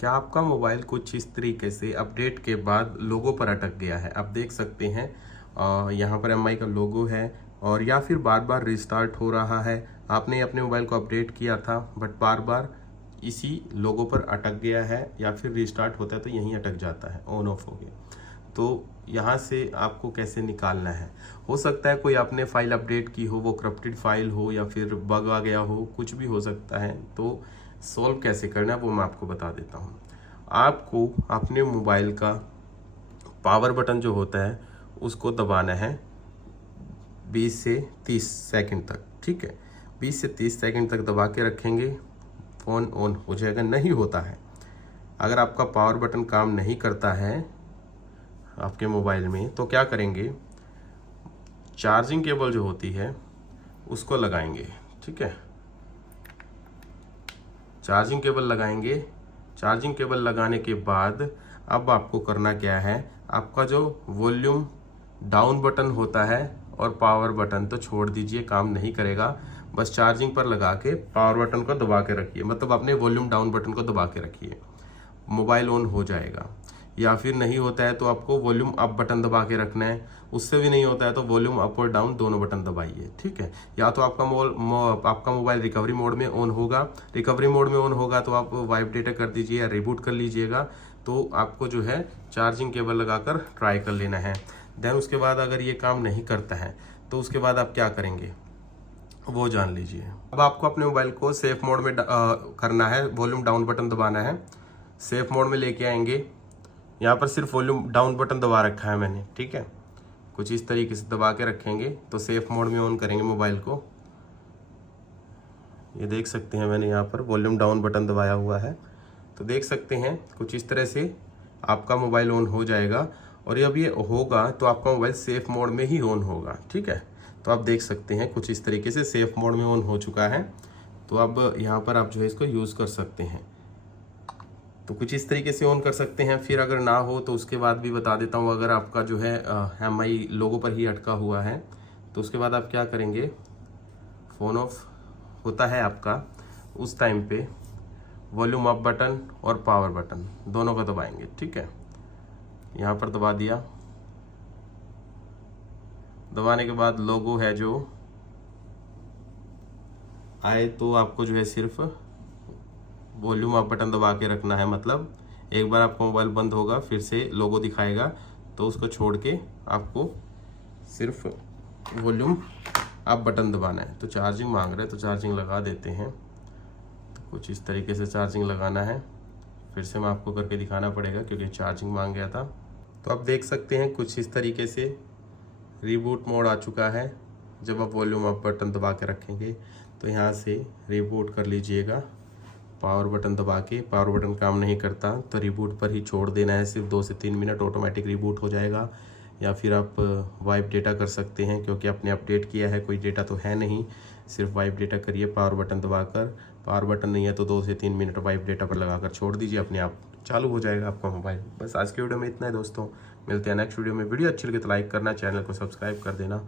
क्या आपका मोबाइल कुछ इस तरीके से अपडेट के बाद लोगो पर अटक गया है? आप देख सकते हैं यहाँ पर एमआई का लोगो है और या फिर बार बार रिस्टार्ट हो रहा है। आपने अपने मोबाइल को अपडेट किया था बट बार बार इसी लोगो पर अटक गया है या फिर रिस्टार्ट होता है तो यहीं अटक जाता है, ऑन ऑफ हो गया। तो यहाँ से आपको कैसे निकालना है? हो सकता है कोई आपने फाइल अपडेट की हो, वो करप्टेड फाइल हो या फिर बग आ गया हो, कुछ भी हो सकता है। तो सॉल्व कैसे करना है वो मैं आपको बता देता हूँ। आपको अपने मोबाइल का पावर बटन जो होता है उसको दबाना है 20 से 30 सेकंड तक, ठीक है। 20 से 30 सेकंड तक दबा के रखेंगे, फ़ोन ऑन हो जाएगा। नहीं होता है, अगर आपका पावर बटन काम नहीं करता है आपके मोबाइल में, तो क्या करेंगे, चार्जिंग केबल जो होती है उसको लगाएंगे, ठीक है। चार्जिंग केबल लगाएंगे। चार्जिंग केबल लगाने के बाद अब आपको करना क्या है, आपका जो वॉल्यूम डाउन बटन होता है और पावर बटन तो छोड़ दीजिए, काम नहीं करेगा। बस चार्जिंग पर लगा के पावर बटन को दबा के रखिए, मतलब अपने वॉल्यूम डाउन बटन को दबा के रखिए, मोबाइल ऑन हो जाएगा। या फिर नहीं होता है तो आपको वॉल्यूम अप बटन दबा के रखना है। उससे भी नहीं होता है तो वॉल्यूम अप और डाउन दोनों बटन दबाइए, ठीक है। या तो आपका मोबाइल रिकवरी मोड में ऑन होगा। रिकवरी मोड में ऑन होगा तो आप वाइप डेटा कर दीजिए या रिबूट कर लीजिएगा। तो आपको जो है चार्जिंग केबल लगाकर ट्राई कर लेना है। देन उसके बाद अगर ये काम नहीं करता है तो उसके बाद आप क्या करेंगे वो जान लीजिए। अब आपको अपने मोबाइल को सेफ मोड में करना है, वॉल्यूम डाउन बटन दबाना है। सेफ मोड में लेके आएंगे। यहाँ पर सिर्फ वॉल्यूम डाउन बटन दबा रखा है मैंने, ठीक है। कुछ इस तरीके से दबा के रखेंगे तो सेफ मोड में ऑन करेंगे मोबाइल को। ये देख सकते हैं मैंने यहाँ पर वॉल्यूम डाउन बटन दबाया हुआ है, तो देख सकते हैं कुछ इस तरह से आपका मोबाइल ऑन हो जाएगा। और जब ये होगा तो आपका मोबाइल सेफ मोड में ही ऑन होगा, ठीक है। तो आप देख सकते हैं कुछ इस तरीके से सेफ मोड में ऑन हो चुका है। तो अब यहाँ पर आप जो है इसको यूज़ कर सकते हैं। तो कुछ इस तरीके से ऑन कर सकते हैं। फिर अगर ना हो तो उसके बाद भी बता देता हूँ, अगर आपका जो है एमआई लोगो पर ही अटका हुआ है तो उसके बाद आप क्या करेंगे, फ़ोन ऑफ होता है आपका, उस टाइम पे वॉल्यूम अप बटन और पावर बटन दोनों को दबाएंगे, ठीक है। यहाँ पर दबा दिया। दबाने के बाद लोगो है जो आए तो आपको जो है सिर्फ वॉल्यूम अप बटन दबा के रखना है। मतलब एक बार आपका मोबाइल बंद होगा फिर से लोगो दिखाएगा तो उसको छोड़ के आपको सिर्फ वॉल्यूम अप बटन दबाना है। तो चार्जिंग मांग रहे हैं तो चार्जिंग लगा देते हैं। तो कुछ इस तरीके से चार्जिंग लगाना है। फिर से मैं आपको करके दिखाना पड़ेगा क्योंकि चार्जिंग मांग गया था। तो आप देख सकते हैं कुछ इस तरीके से रिबूट मोड आ चुका है। जब आप वॉल्यूम अप बटन दबा के रखेंगे तो यहाँ से रिबूट कर लीजिएगा। पावर बटन दबा के, पावर बटन काम नहीं करता तो रिबूट पर ही छोड़ देना है, सिर्फ 2 से 3 मिनट ऑटोमेटिक रिबूट हो जाएगा। या फिर आप वाइप डेटा कर सकते हैं क्योंकि आपने अपडेट किया है, कोई डेटा तो है नहीं, सिर्फ वाइप डेटा करिए पावर बटन दबाकर। पावर बटन नहीं है तो 2 से 3 मिनट वाइप डेटा पर लगाकर छोड़ दीजिए, अपने आप चालू हो जाएगा आपका मोबाइल। बस आज के वीडियो में इतना है दोस्तों, मिलते हैं नेक्स्ट वीडियो में। वीडियो अच्छी लगे तो लाइक करना, चैनल को सब्सक्राइब कर देना।